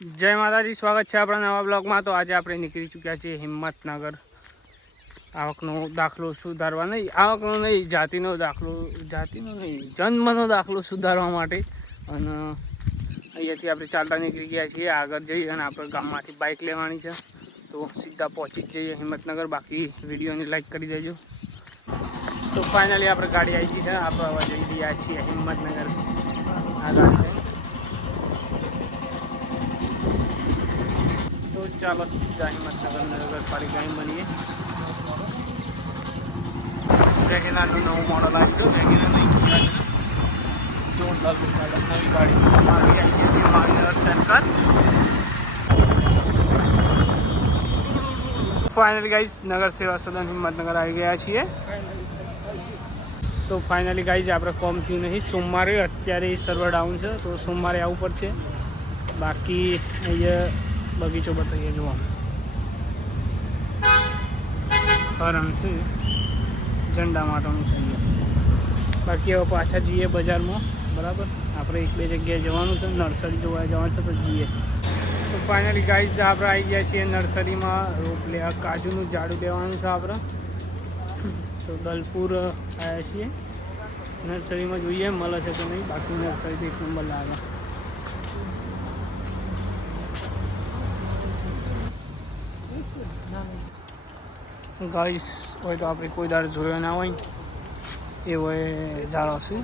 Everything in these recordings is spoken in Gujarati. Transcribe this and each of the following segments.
જય માતાજી, સ્વાગત છે આપણા નવા બ્લોગમાં। તો આજે આપણે નીકળી ચૂક્યા છીએ હિંમતનગર। આવકનો દાખલો સુધારવા નહીં, આવકનો નહીં, જાતિનો જન્મનો દાખલો સુધારવા માટે। અને અહીંયાથી આપણે ચાલતા નીકળી ગયા છીએ। આગળ જઈએ અને આપણે ગામમાંથી બાઇક લેવાની છે, તો સીધા પહોંચી જ જઈએ હિંમતનગર। બાકી વિડીયોને લાઈક કરી દેજો। તો ફાઇનલી આપણે ગાડી આવી ગઈ છે, આપણે હવે જઈ રહ્યા છીએ હિંમતનગર આ ગાડી। તો ચાલો સીધા હિંમતનગર નગરપાલિકામાં મળીએ। વેગેનારનું નવું મોડલ આવી ગયું, વેગેનાર નહીં જોરદાર નવી ગાડી આવી ગઈ છે માન્યવર સરકાર। ફાઇનલી ગાઈઝ નગર સેવા સદન હિંમતનગર આવી ગયા છીએ। તો ફાઇનલી ગાઈઝ આપણે કોમ થયું નહીં, સોમવારે અત્યારે સર્વર ડાઉન છે, તો સોમવારે આવવું પડશે। બાકી અહીંયા બગીચો બતાવીએ, જુઓ હરણ છે, ઝંડા માટેનું થઈએ। બાકી હવે પાછા જઈએ બજારમાં, બરાબર। આપણે એક બે જગ્યાએ જવાનું છે, નર્સરી જોવા જવાનું છે, તો જઈએ। તો ફાઇનલી ગાઈઝ આપણે આવી ગયા છીએ નર્સરીમાં, રોપ લેવા કાજુનું ઝાડું લેવાનું છે આપણે। તો દલપુર આવ્યા છીએ નર્સરીમાં, જોઈએ મળે છે કે નહીં। બાકી નર્સરી એક નંબર લાગે। ગાઈસ હોય તો આપણે કોઈ દાડ જોયો ના હોય એવો એ ઝાડો છે,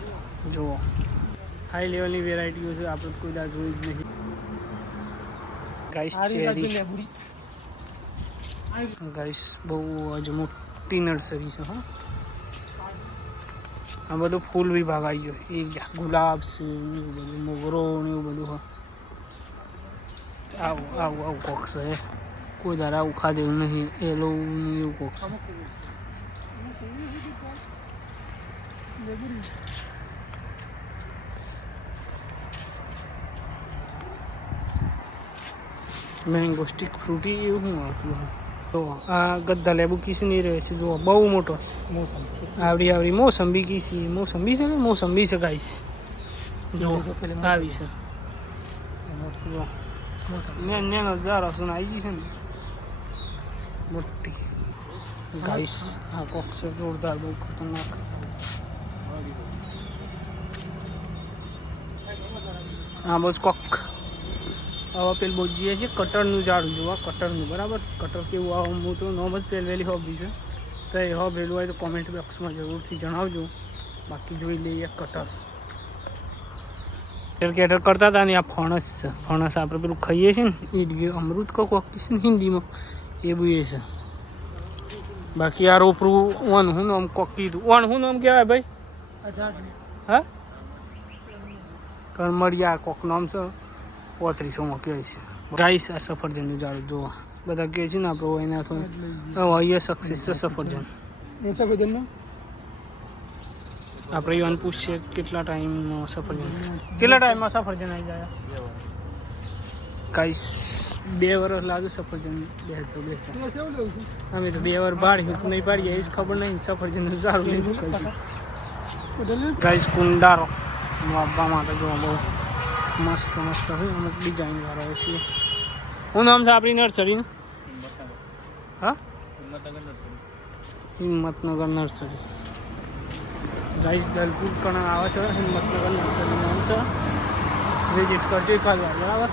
જુઓ હાઈ લેવલની વેરાયટીઓ છે, આપણે કોઈ દાડ જોઈ જ નહીં। ગાઈસ ચેરી ગાઈસ બહુ જ મોટી નર્સરી છે। હા, આ બધું ફૂલ વિભાગ આવી ગયો, એ ગુલાબ છે, એવું બધું મોગરો ને એવું બધું। હા, આવું આવું આવું કોક છે, કોઈ દાડા આવું ખાધેલું નહીં, એલો એવું કોક છે। મેંગો સ્ટીક ફ્રૂટી એવું શું આવતું? તો આ ગદ્દા લેબુ કિસની રહે છે, જુઓ બહુ મોટો આવડી મોસંબી કિસી, મોસંબી છે ને, મોસંબી છે ગાઈસ, જુઓ આવી છે નેનો જારો છે, આવી ગઈ છે ને મોટી ગાઈસ। આ કોક છે જોરદાર, બહુ ખતરનાક। હા બસ કોક હવે પેલું બોજીએ છે કટરનું ઝાડું, જોવા કટરનું, બરાબર। કટર કેવું આવે હું તો નોમ જ પહેલેલી હોબી છે, તો એ હોબેલું હોય તો કોમેન્ટ બોક્સમાં જરૂરથી જણાવજો। બાકી જોઈ લઈએ કટર કેટર કરતા હતા ને। આ ફણસ છે, ફણસ આપણે પેલું ખાઈએ છીએ ને, એ અમૃત કોક છે ને હિન્દીમાં, એ બી છે। બાકી આ રોપરું ઓન હું નામ કોક કીધું, ઓન હું નામ કહેવાય ભાઈ? હા, કણમળિયા કોક નામ છે, 3500માં કહે છે ગાઈસ। આ સફરજનનું ઝાડ જોવા બધા કહે છે ને, આપણે એના તો અહીંયા સક્સેસ છે સફરજન। એ સફરજનનું આપણે યુવાન પૂછીએ કેટલા ટાઈમમાં સફરજન, કેટલા ટાઈમમાં સફરજન આવી જાય ગાઈસ? 2 વર્ષ લાગે સફરજન બેસતો। અમે તો 2 વર્ષ ભાડ્યું નહીં પાડીએ, એ જ ખબર નહીં સફરજનનું સારું નહીં નીકળતું ગાઈસ। કુંડારો વાવવા માટે જો બહુ મસ્ત મસ્ત છે, અમુક ડિઝાઇન વાળા છે। શું નામ છે આપણી નર્સરીનું? હા, હિંમતનગર નર્સરી ગાઈસ। દલપુર કણ આવે છે હિંમતનગર નર્સરી નામ છે, વિઝિટ કરજો એકાદ વાર, બરાબર।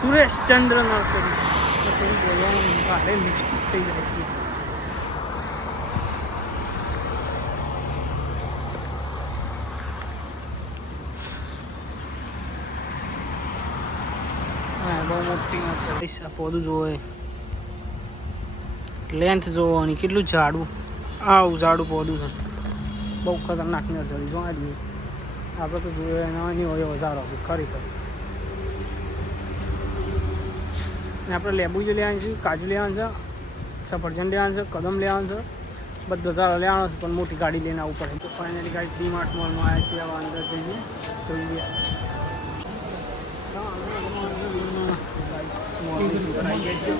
સુરેશચંદ્ર નર્સરી બોલવાનું ભારે મિસ્ટેક થઈ જાય છે। હા, બહુ મોટી નર્સરી। આ પોદું જોવે, લેન્થ જોવાની કેટલું જાડું, આવું જાડું પોદું છે, બહુ ખતરનાક નર્સરી જો આવી। આપણે તો જોઈએ એના નહીં હોય વધારો છે ખરેખર। આપણે લેબુ જો લેવાનું છે, કાજુ લેવાનું છે, સફરજન લેવાનું છે, કદમ લેવાનું છે, બધો ઝાડો લેવાનો છે, પણ મોટી ગાડી લઈને આવવું પડે। તો ફાઇનલી ગાડી ડીમાર્ટ મોલમાં આવ્યા છીએ, હવે અંદર જઈએ જોઈએ।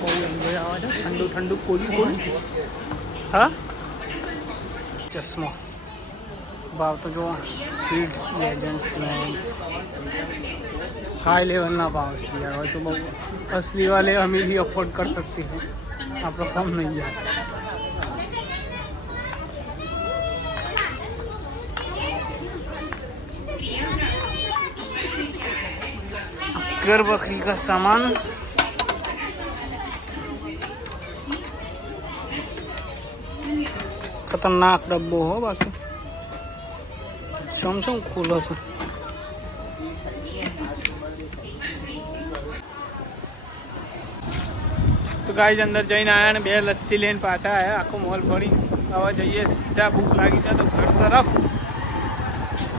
બહુ એન્જોય આવે છે, ઠંડુ ઠંડુ કોલ્ડ। હા, ચશ્મા ભાવ તો જો કિડ્સ લેજન્ડ્સ મેન્સ हाई लेवल ना भाव से यार, तो बहुत असली वाले हमें भी अफोर्ड कर सकते हैं, आप लोग कम नहीं है। घर बकरी का सामान खतरनाक डब्बो हो, बाकी समसम खुलो से। तो गाइस अंदर जईने आया ने 2 लस्सी लेने पाछा आया, आखो मॉल फरी। हवे जाइए सीधा, भूख लागी है तो घर तरफ।